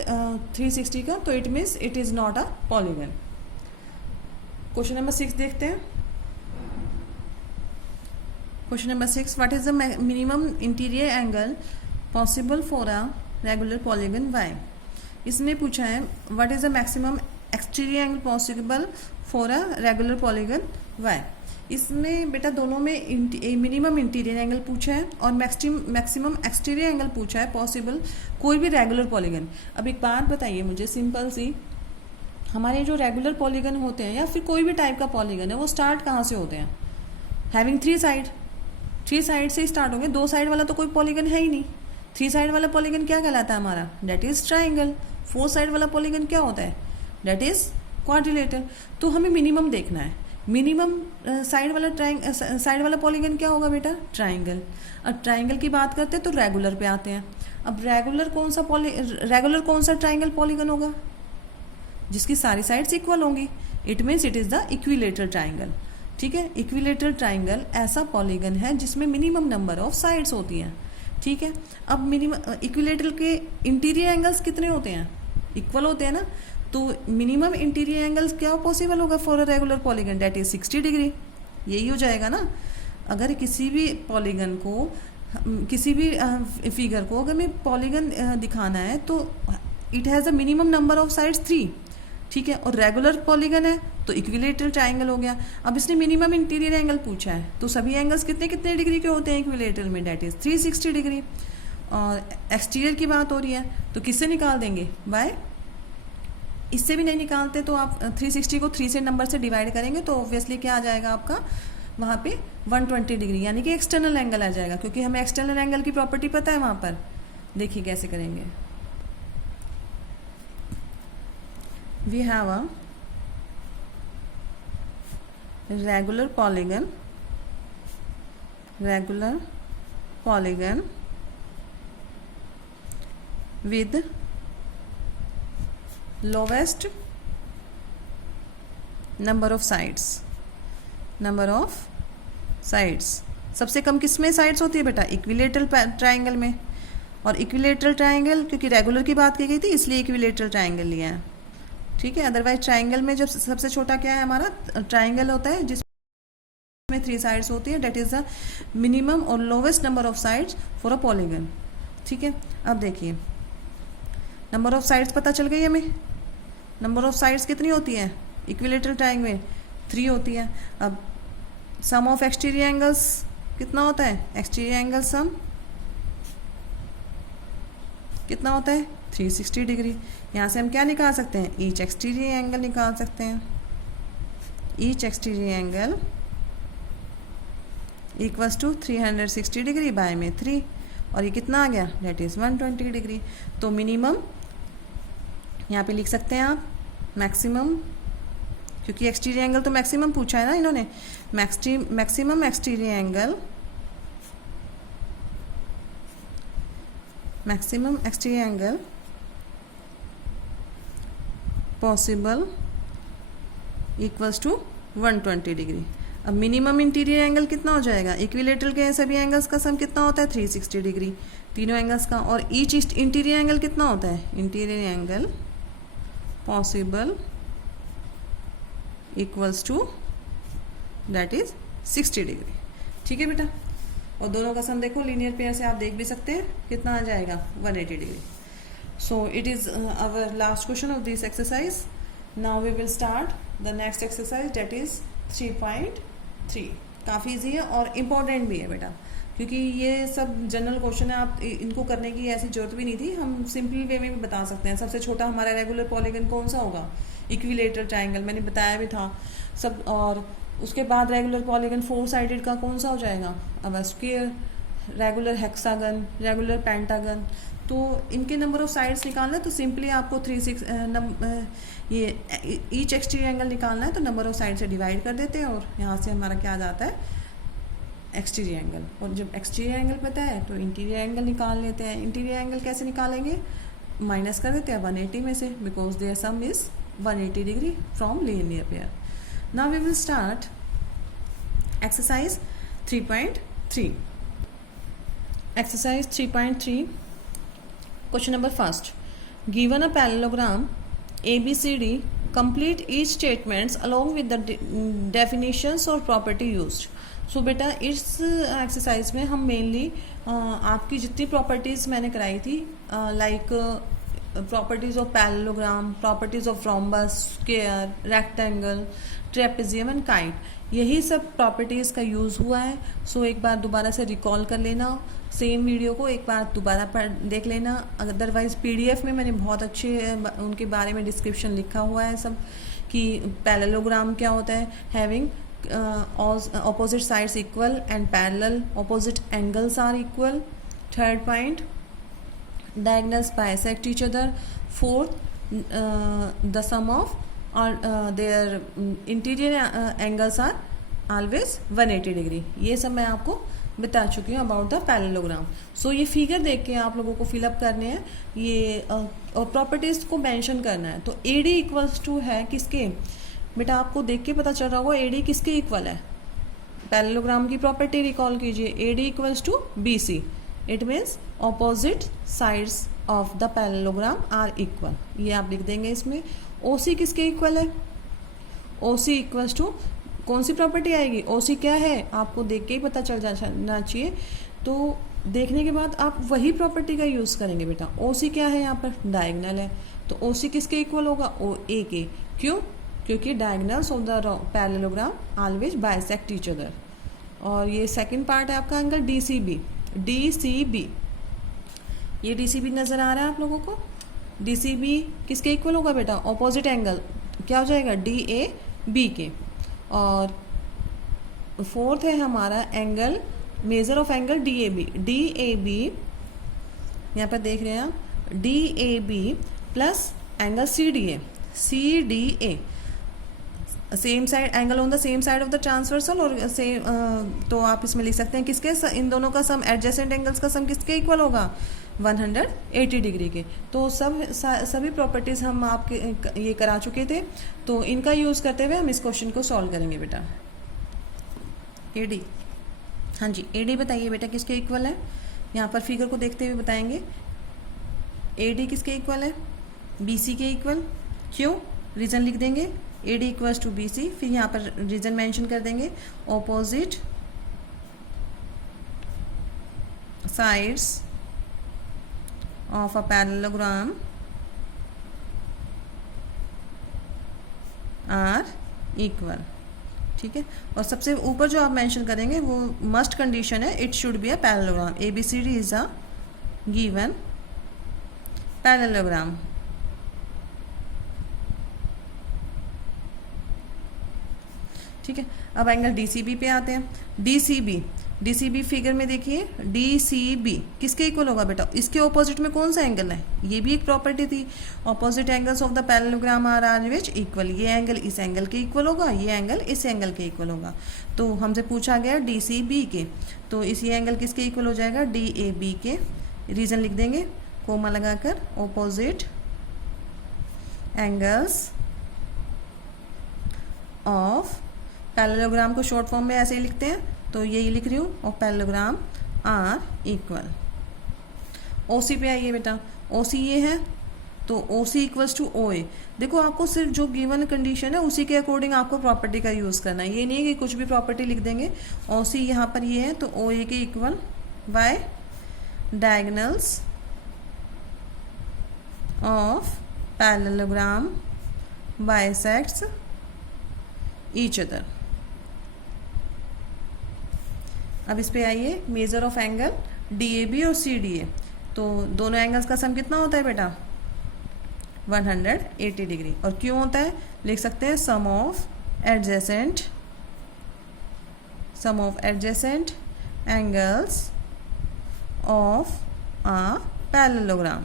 360 का, तो it means it is not a polygon. Question number 6 देखते हैं। Question number 6, what is the minimum interior angle possible for a regular polygon y। इसमें पूछा है what is the maximum exterior angle possible for a regular polygon y। इसमें बेटा दोनों में minimum interior angle पूछा है और मैक्सिमम एक्सटीरियर एंगल पूछा है पॉसिबल कोई भी रेगुलर पॉलीगन। अब एक बात बताइए मुझे सिंपल सी, हमारे जो रेगुलर पॉलीगन होते हैं या फिर कोई भी टाइप का पॉलीगन है, वो स्टार्ट कहाँ से होते हैं? हैविंग 3 साइड, 3 साइड से स्टार्ट होंगे। 2 साइड वाला तो कोई पॉलीगन है ही नहीं। 3 साइड वाला पॉलीगन क्या कहलाता है हमारा? That is triangle. 4 साइड वाला पॉलीगन क्या होता है? That is quadrilateral. तो हमें मिनिमम देखना है। मिनिमम साइड वाला पॉलीगन क्या होगा बेटा? ट्राइंगल। अब ट्राइंगल की बात करते हैं तो रेगुलर पे आते हैं। अब रेगुलर कौन सा ट्राइंगल पॉलीगन होगा? जिसकी सारी साइड्स इक्वल होंगी। It means it is the equilateral triangle. ठीक है, इक्विलेटरल ट्राइंगल ऐसा पॉलीगन है जिसमें मिनिमम नंबर ऑफ साइड्स होती हैं। ठीक है, अब मिनिमम इक्विलेटरल के इंटीरियर एंगल्स कितने होते हैं? इक्वल होते हैं ना, तो मिनिमम इंटीरियर एंगल्स क्या पॉसिबल होगा for a regular polygon? That is 60 degree. यही हो जाएगा ना। अगर किसी भी पॉलीगन को, किसी भी फिगर को अगर मैं पॉलीगन दिखाना है तो it has a minimum number of sides 3। ठीक है, और रेगुलर पॉलीगन है तो इक्विलेटरल ट्राइंगल हो गया। अब इसने मिनिमम इंटीरियर एंगल पूछा है, तो सभी एंगल्स कितने कितने डिग्री के होते हैं इक्विलेटरल में? That is 360 degree. और एक्सटीरियर की बात हो रही है तो किससे निकाल देंगे? बाय, इससे भी नहीं निकालते तो आप 360 को 3 से नंबर से डिवाइड करेंगे तो ऑब्वियसली क्या आ जाएगा आपका वहाँ पे 120 डिग्री, यानी कि एक्सटर्नल एंगल आ जाएगा, क्योंकि हमें एक्सटर्नल एंगल की प्रॉपर्टी पता है वहाँ पर। देखिए कैसे करेंगे। We have a regular polygon with lowest number of sides। सबसे कम किस में साइड्स होती है बेटा? इक्विलेटरल ट्राइंगल में। और इक्विलेटरल ट्राइंगल क्योंकि रेगुलर की बात की गई थी इसलिए इक्विलेटरल ट्राइंगल लिया है। ठीक है, अदरवाइज ट्राइंगल में जब सबसे छोटा क्या है हमारा? ट्राइंगल होता है जिस 3 साइड्स होती है, डेट इज़ द मिनिमम और lowest number of sides for a polygon. ठीक है, अब देखिए नंबर ऑफ साइड्स पता चल गई हमें। नंबर ऑफ साइड्स कितनी होती है इक्विलेटरल ट्रायंगल में? 3 होती है। अब सम ऑफ एक्सटीरियर एंगल्स कितना होता है? एक्सटीरियर एंगल सम कितना होता है? 360 डिग्री। यहाँ से हम क्या निकाल सकते हैं? ईच एक्सटीरियर एंगल निकाल सकते हैं। Each exterior angle equals to 360 degree by में 3, और ये कितना आ गया? That is 120 degree. तो मिनिमम यहाँ पे लिख सकते हैं आप मैक्सिमम, क्योंकि एक्सटीरियर एंगल तो मैक्सिमम पूछा है ना इन्होंने। Maximum exterior angle, maximum exterior angle possible equals to 120 degree. अब मिनिमम इंटीरियर एंगल कितना हो जाएगा? इक्विलेटरल के सभी एंगल्स का सम कितना होता है? 360 डिग्री तीनों एंगल्स का। और ईच इंटीरियर एंगल कितना होता है? Interior angle possible equals to that is 60 degree. ठीक है बेटा, और दोनों का सम देखो लीनियर पेयर से आप देख भी सकते हैं कितना आ जाएगा? 180 degree. So it is our last question of this exercise. Now we will start the next exercise that is 3.3। काफ़ी ईजी है और इम्पॉर्टेंट भी है बेटा, क्योंकि ये सब जनरल क्वेश्चन है, आप इनको करने की ऐसी जरूरत भी नहीं थी। हम सिंपल वे में भी बता सकते हैं। सबसे छोटा हमारा रेगुलर पॉलीगन कौन सा होगा? इक्विलेटरल ट्रायंगल, मैंने बताया भी था सब। और उसके बाद रेगुलर पॉलीगन 4 साइडेड का कौन सा हो जाएगा? अब square, regular hexagon, regular pentagon. तो इनके नंबर ऑफ साइड्स निकालना है तो सिंपली आपको 3 ये ईच एक्सटीरियर एंगल निकालना है तो नंबर ऑफ साइड से डिवाइड कर देते हैं, और यहाँ से हमारा क्या आ जाता है? Exterior angle. और जब एक्सटीरियर एंगल पता है तो इंटीरियर एंगल निकाल लेते हैं। इंटीरियर एंगल कैसे निकालेंगे? माइनस कर देते हैं 180 में से, because there sum is 180 degree from linear pair. Now we will start exercise 3.3। Exercise 3.3, question number first. Given a parallelogram ABCD, complete each statements along with the definitions or property used। सो बेटा इस exercise में हम mainly आपकी जितनी properties मैंने कराई थी, like properties of parallelogram, properties of rhombus, square, rectangle, trapezium and kite, यही सब प्रॉपर्टीज़ का यूज़ हुआ है। सो एक बार दोबारा से रिकॉल कर लेना, सेम वीडियो को एक बार दोबारा देख लेना। अदरवाइज़ PDF में मैंने बहुत अच्छे उनके बारे में डिस्क्रिप्शन लिखा हुआ है सब, कि पैरेललोग्राम क्या होता है, having opposite sides equal and parallel, opposite angles are equal. Third point, diagonals bisect each other. Fourth, the sum of their interior angles are always 180 degree. ये सब मैं आपको बता चुकी हूँ अबाउट द पैरेललोग्राम। सो ये फिगर देख के आप लोगों को फिलअप करने हैं ये, और प्रॉपर्टीज़ को मेंशन करना है। तो AD इक्वल्स टू है किसके? बेटा आपको देख के पता चल रहा होगा AD किसके इक्वल है? पैरेललोग्राम की प्रॉपर्टी रिकॉल कीजिए, AD equals to BC। It means opposite sides of the parallelogram are equal. ये आप लिख देंगे इसमें। OC किसके इक्वल है? OC इक्वल्स टू कौन सी प्रॉपर्टी आएगी? OC क्या है आपको देख के ही पता चल जाना चाहिए। तो देखने के बाद आप वही प्रॉपर्टी का यूज़ करेंगे बेटा। OC क्या है यहाँ पर? डायगनल है। तो OC किसके इक्वल होगा? OA के। क्यों? क्योंकि diagonals of the parallelogram always bisect each other. और ये सेकंड पार्ट है आपका एंगल DCB। DCB, ये DCB नज़र आ रहा है आप लोगों को? DCB किसके इक्वल होगा बेटा? ऑपोजिट एंगल क्या हो जाएगा? DAB के। और फोर्थ है हमारा angle, measure of angle DAB। DAB यहाँ पर देख रहे हैं आप, DAB plus angle CDA। CDA same side angle on the same side of the transversal, और सेम तो आप इसमें लिख सकते हैं किसके? इन दोनों का सम, एडजेसेंट एंगल्स का सम किसके इक्वल होगा? 180 डिग्री के। तो सभी प्रॉपर्टीज़ हम आपके ये करा चुके थे, तो इनका यूज़ करते हुए हम इस क्वेश्चन को सॉल्व करेंगे बेटा। AD, हाँ जी AD बताइए बेटा किसके इक्वल है? यहाँ पर फिगर को देखते हुए बताएंगे। AD किसके इक्वल है? BC के इक्वल। क्यों? रीज़न लिख देंगे AD इक्वल्स टू BC, फिर यहाँ पर रीज़न मेंशन कर देंगे opposite sides of a parallelogram are equal. ठीक है, और सबसे ऊपर जो आप मेंशन करेंगे वो मस्ट कंडीशन है, it should be a parallelogram. ABCD is a given parallelogram. ठीक है, अब एंगल DCB पे आते हैं। DCB फिगर में देखिए, DCB किसके इक्वल होगा बेटा? इसके ऑपोजिट में कौन सा एंगल है? ये भी एक प्रॉपर्टी थी, opposite angles of the parallelogram are which equal. ये एंगल इस एंगल के इक्वल होगा, ये एंगल इस एंगल के इक्वल होगा। तो हमसे पूछा गया DCB के, तो इसी एंगल किसके इक्वल हो जाएगा? DAB के। रीजन लिख देंगे कोमा लगाकर, ऑपोजिट एंगल्स ऑफ पैरेललोग्राम को शॉर्ट फॉर्म में ऐसे ही लिखते हैं, तो यही लिख रही हूँ, और पैरेललोग्राम आर इक्वल। OC पे आइए बेटा, OC ये है, तो OC इक्वल्स टू OA। देखो आपको सिर्फ जो गिवन कंडीशन है उसी के अकॉर्डिंग आपको प्रॉपर्टी का यूज़ करना है, ये नहीं है कि कुछ भी प्रॉपर्टी लिख देंगे। OC यहाँ पर ये है, तो OA के equal bye diagonals of parallelogram bisects each other. अब इस पे आइए, मेजर ऑफ एंगल DAB और CDA। तो दोनों एंगल्स का सम कितना होता है बेटा? 180 डिग्री। और क्यों होता है? लिख सकते हैं sum of adjacent angles of a parallelogram.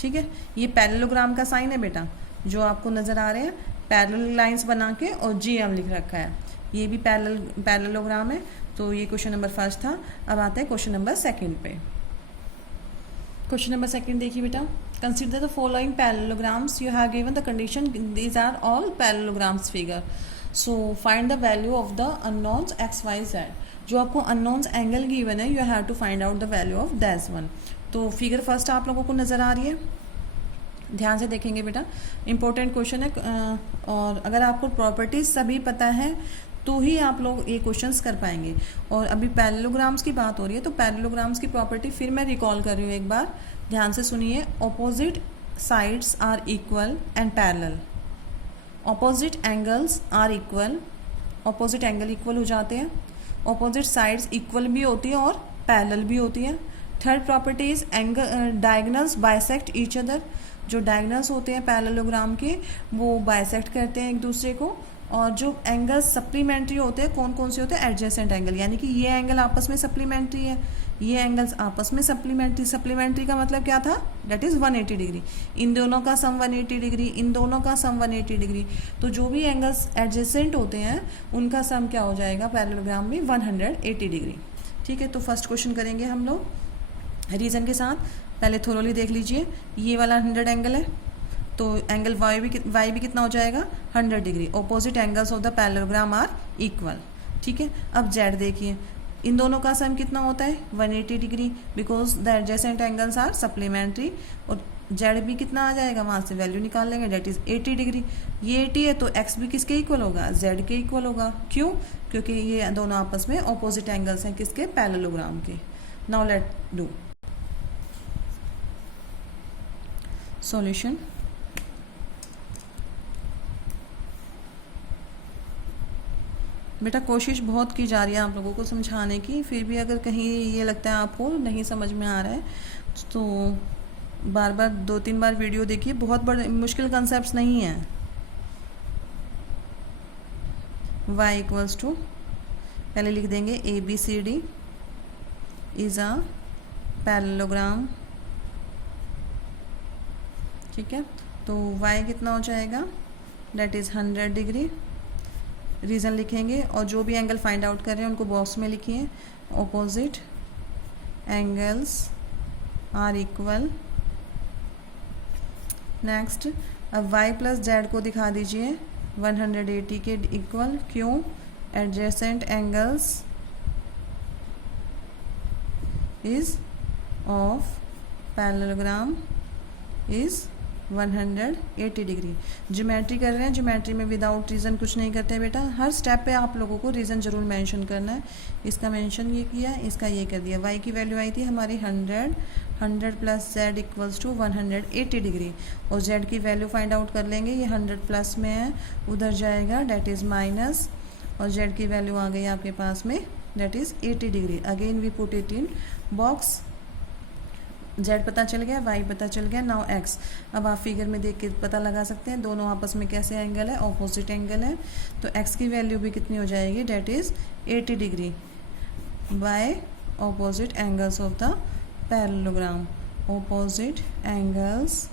ठीक है, ये पैरेललोग्राम का साइन है बेटा, जो आपको नज़र आ रहे हैं, पैरेलल लाइंस बना के और GM लिख रखा है, ये भी पैरेललोग्राम है। तो ये क्वेश्चन नंबर फर्स्ट था। अब आते हैं क्वेश्चन नंबर सेकंड पे। क्वेश्चन नंबर सेकंड देखिए बेटा, consider the following parallelograms, you have given the condition these are all parallelograms figure, so find the value of the unknowns XYZ। जो आपको unknowns angle given है, you have to find out the value of that one. तो figure first आप लोगों को नज़र आ रही है, ध्यान से देखेंगे बेटा, इंपॉर्टेंट क्वेश्चन है। और अगर आपको प्रॉपर्टीज सभी पता है तो ही आप लोग ये क्वेश्चंस कर पाएंगे। और अभी पैरेललोग्राम्स की बात हो रही है, तो पैरेललोग्राम्स की प्रॉपर्टी फिर मैं रिकॉल कर रही हूँ एक बार, ध्यान से सुनिए। Opposite sides are equal and parallel, opposite angles are equal, opposite angle equal हो जाते हैं, ऑपोजिट साइड्स इक्वल भी होती है और पैरेलल भी होती है। Third property is angle diagonals bisect each other. जो डायगोनल्स होते हैं पैरेललोग्राम के, वो बाइसेक्ट करते हैं एक दूसरे को। और जो एंगल्स सप्लीमेंट्री होते हैं, कौन कौन से होते हैं? एडजेसेंट एंगल, यानी कि ये एंगल आपस में सप्लीमेंट्री है, ये एंगल्स आपस में सप्लीमेंट्री का मतलब क्या था? That is 180 degree. इन दोनों का सम 180 डिग्री, इन दोनों का सम 180 डिग्री। तो जो भी एंगल्स एडजेसेंट होते हैं उनका सम क्या हो जाएगा पैरेललोग्राम में? 180 डिग्री। ठीक है, तो फर्स्ट क्वेश्चन करेंगे हम लोग रीज़न के साथ। पहले थोरोली देख लीजिए, ये वाला 100 एंगल है, तो एंगल वाई भी कितना हो जाएगा? 100 degree. Opposite angles of the parallelogram are equal. ठीक है, अब जेड देखिए, इन दोनों का सम कितना होता है? 180 degree, because the adjacent angles are supplementary. और जेड भी कितना आ जाएगा? वहाँ से वैल्यू निकाल लेंगे, डेट इज़ 80 डिग्री। ये 80 है, तो एक्स भी किसके इक्वल होगा? जेड के इक्वल होगा। क्यों? क्योंकि ये दोनों आपस में ऑपोजिट एंगल्स हैं, किसके? पैरेललोग्राम के। Now let do solution. बेटा कोशिश बहुत की जा रही है आप लोगों को समझाने की, फिर भी अगर कहीं ये लगता है आपको नहीं समझ में आ रहा है तो बार बार 2-3 बार वीडियो देखिए, बहुत बड़े मुश्किल कंसेप्ट्स नहीं हैं। y इक्वल्स टू, पहले लिख देंगे ABCD इज़ अ पैरेललोग्राम। ठीक है, तो y कितना हो जाएगा? That is 100 degree. रीज़न लिखेंगे और जो भी एंगल फाइंड आउट कर रहे हैं उनको बॉक्स में लिखिए। Opposite angles are equal. Next, अब y प्लस जेड को दिखा दीजिए 180 के इक्वल। क्यों? Adjacent angles is of parallelogram is 180 degree. Geometry कर रहे हैं, ज्योमेट्री में विदाउट रीज़न कुछ नहीं करते बेटा, हर स्टेप पे आप लोगों को रीज़न ज़रूर मेंशन करना है। इसका मेंशन ये किया, इसका ये कर दिया। y की वैल्यू आई थी हमारी 100 plus z equals to 180 degree, और z की वैल्यू फाइंड आउट कर लेंगे। ये 100 प्लस में है, उधर जाएगा, डेट इज़ माइनस, और z की वैल्यू आ गई आपके पास में, that is 80 degree. Again we put it in box. z पता चल गया, y पता चल गया, नाउ x। अब आप फिगर में देख के पता लगा सकते हैं दोनों आपस में कैसे एंगल है, ऑपोजिट एंगल है। तो x की वैल्यू भी कितनी हो जाएगी, date is 80 degree by opposite angles of the parallelogram, opposite angles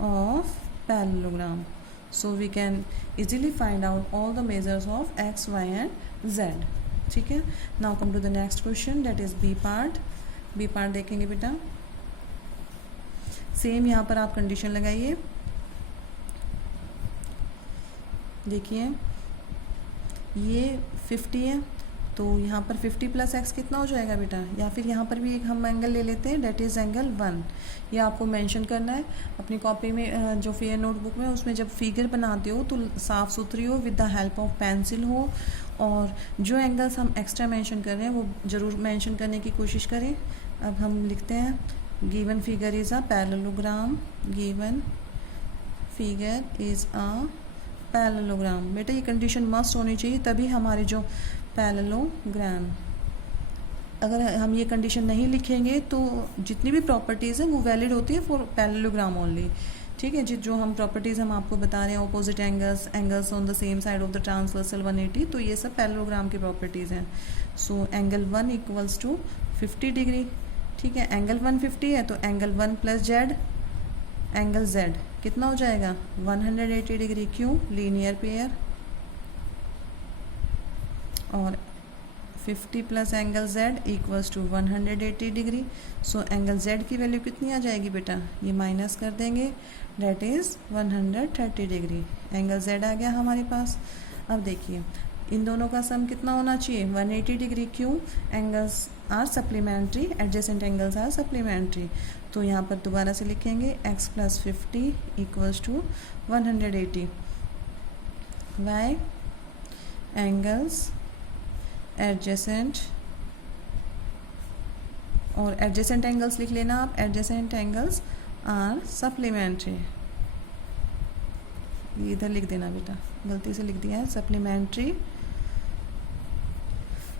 of parallelogram. So we can easily find out all the measures of x, y and z. ठीक है, now come to the next question, that is b part. b part देखेंगे बेटा, same यहाँ पर आप condition लगाइए। देखिए ये 50 है, तो यहाँ पर 50 प्लस एक्स कितना हो जाएगा बेटा, या फिर यहाँ पर भी एक हम एंगल ले लेते हैं, डेट इज़ एंगल 1। ये आपको मेंशन करना है अपनी कॉपी में, जो फेयर नोटबुक में, उसमें जब फिगर बनाते हो तो साफ़ सुथरी हो, with the help of pencil हो, और जो एंगल्स हम एक्स्ट्रा मेंशन कर रहे हैं वो ज़रूर मेंशन करने की कोशिश करें। अब हम लिखते हैं, given figure is a parallelogram, given figure is a parallelogram. बेटा ये कंडीशन मस्ट होनी चाहिए, तभी हमारी जो पैरेललोग्राम, अगर हम ये कंडीशन नहीं लिखेंगे तो जितनी भी प्रॉपर्टीज़ हैं वो वैलिड होती है फॉर पैरेललोग्राम ओनली। ठीक है जी, जो हम प्रॉपर्टीज़ हम आपको बता रहे हैं, opposite angles, angles on the same side of the transversal 180, तो ये सब पैरेललोग्राम की प्रॉपर्टीज़ हैं। So angle 1 equals to 50 degree. ठीक है, एंगल 150 है तो angle 1 plus z, angle z कितना हो जाएगा, 180 डिग्री। क्यों, लीनियर पेयर, और 50 plus angle z equals to 180 degree. So angle z की वैल्यू कितनी आ जाएगी बेटा, ये माइनस कर देंगे, that is 130 degree. Angle z आ गया हमारे पास। अब देखिए इन दोनों का सम कितना होना चाहिए, 180 डिग्री। क्यों, angles are supplementary, adjacent angles are supplementary. तो यहाँ पर दोबारा से लिखेंगे x plus 50 equals to 180 by angles adjacent, और एडजेसेंट एंगल्स लिख लेना आप, एडजेसेंट एंगल्स आर सप्लीमेंट्री। इधर लिख देना बेटा, गलती से लिख दिया है, सप्लीमेंट्री।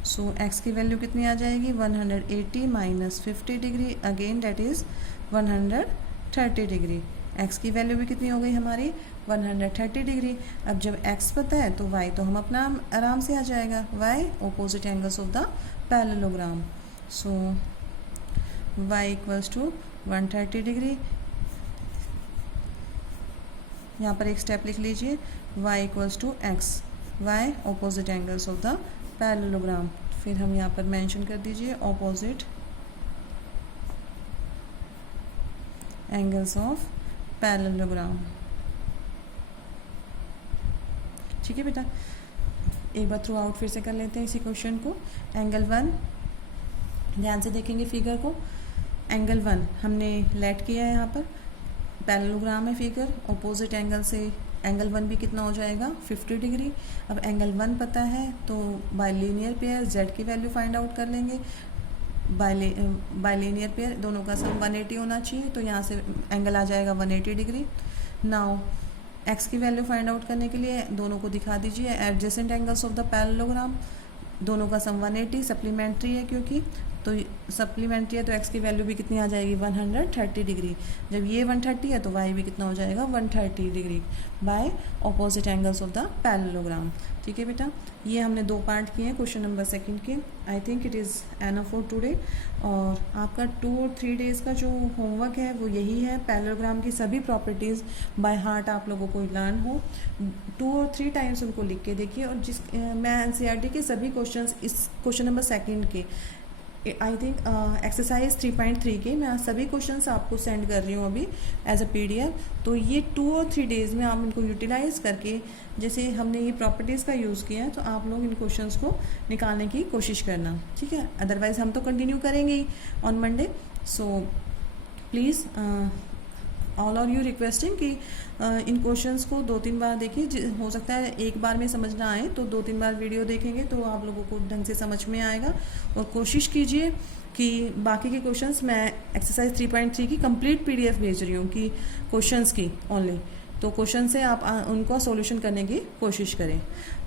सो x की वैल्यू कितनी आ जाएगी, 180 minus 50 degree, again date is 130 degree. x की वैल्यू भी कितनी हो गई हमारी, 130 डिग्री। अब जब x पता है तो y तो हम अपना आराम से आ जाएगा, y opposite angles of the parallelogram. So y equals to 130 degree. यहाँ पर एक स्टेप लिख लीजिए, y equals to x, y opposite angles of the parallelogram. फिर हम यहाँ पर मेंशन कर दीजिए ऑपोजिट एंगल्स ऑफ पैरेललोग्राम। ठीक है बेटा, एक बार थ्रू आउट फिर से कर लेते हैं इसी क्वेश्चन को। एंगल 1, ध्यान से देखेंगे फिगर को। एंगल 1 हमने लेट किया है, यहाँ पर पैरेललोग्राम है फिगर, ऑपोजिट एंगल से एंगल 1 भी कितना हो जाएगा, 50 डिग्री। अब एंगल 1 पता है तो बाय लीनियर पेयर z की वैल्यू फाइंड आउट कर लेंगे। बाय लीनियर पेयर दोनों का सम 180 होना चाहिए, तो यहाँ से एंगल आ जाएगा 180 डिग्री। नाउ x की वैल्यू फाइंड आउट करने के लिए दोनों को दिखा दीजिए, adjacent angles of the parallelogram, दोनों का सम 180, सप्लीमेंट्री है क्योंकि, तो सप्लीमेंट्री है तो x की वैल्यू भी कितनी आ जाएगी, 130 डिग्री। जब ये 130 है तो y भी कितना हो जाएगा, 130 degree by opposite angles of the parallelogram. ठीक है बेटा, ये हमने 2 पार्ट किए हैं क्वेश्चन नंबर 2 के। I think it is enough for today. और आपका 2 और 3 डेज़ का जो होमवर्क है वो यही है, पैरेललोग्राम की सभी प्रॉपर्टीज़ बाय हार्ट आप लोगों को लर्न हो। 2 और 3 टाइम्स उनको लिख के देखिए, और मैं एनसीईआरटी के सभी क्वेश्चंस इस क्वेश्चन नंबर 2 के, आई थिंक एक्सरसाइज 3.3 के मैं सभी क्वेश्चंस आपको सेंड कर रही हूँ अभी एज अ PDF। तो ये 2 और 3 डेज़ में आप इनको यूटिलाइज़ करके, जैसे हमने ये प्रॉपर्टीज़ का यूज़ किया है, तो आप लोग इन क्वेश्चंस को निकालने की कोशिश करना। ठीक है, अदरवाइज़ हम तो कंटिन्यू करेंगे ही on Monday. So please all are you requesting कि इन क्वेश्चंस को 2-3 बार देखिए, हो सकता है एक बार में समझ ना आए, तो 2-3 बार वीडियो देखेंगे तो आप लोगों को ढंग से समझ में आएगा। और कोशिश कीजिए कि बाकी के क्वेश्चंस, मैं एक्सरसाइज 3.3 की कंप्लीट PDF भेज रही हूँ कि क्वेश्चंस की ओनली, तो क्वेश्चन से आप उनको सॉल्यूशन करने की कोशिश करें।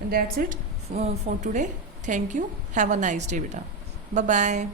That's it for today. Thank you, have a nice day बेटा, बाय बाय।